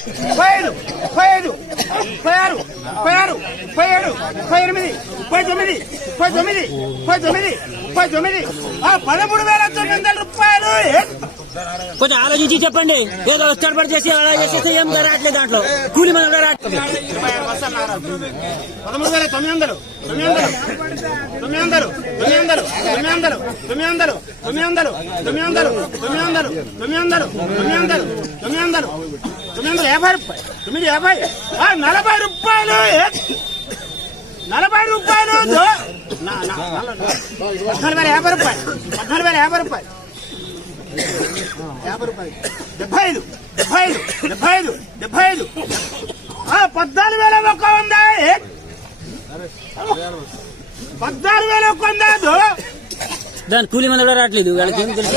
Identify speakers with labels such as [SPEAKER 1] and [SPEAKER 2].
[SPEAKER 1] ముప్పై ఐదు ముప్పై ఐదు ముప్పై ఆరు ముప్పై ఆరు ముప్పై ఏడు ముప్పై ఎనిమిది ముప్పై తొమ్మిది ముప్పై తొమ్మిది ముప్పై తొమ్మిది ముప్పై తొమ్మిది పదమూడు వేల తొమ్మిది వందల.
[SPEAKER 2] కొంచెం ఆలోచించి చెప్పండి ఏదో తడబడి చేసి అలా చేసేస్తే ఏం రావట్లేదు దాంట్లో కూలి మనం రావట్లేదు
[SPEAKER 1] పదమూడు వేల తొమ్మిది వందలు తొమ్మిది వందలు తొమ్మిది వందలు తొమ్మిది వందలు తొమ్మిది వందలు తొమ్మిది వందలు తొమ్మిది వందలు తొమ్మిది వందలు తొమ్మిది వందలు తొమ్మిది వందలు తొమ్మిది వందలు తొమ్మిది వందల యాభై రూపాయలు తొమ్మిది యాభై నలభై రూపాయలు నలభై రూపాయలు పద్నాలుగు వేల యాభై రూపాయలు పద్నాలుగు వేల యాభై రూపాయలు యాభై రూపాయలు. డెబ్బై ఐదు డెబ్బై ఐదు డెబ్బై ఐదు డెబ్బై ఐదు. ఆ, పద్నాలుగు వేల ఒక్క వంద? పద్నాలుగు వేల ఒక్క వంద. దో.
[SPEAKER 2] దాని కూలి మన కూడా రావట్లేదు. వాళ్ళకి ఏం తెలుసు?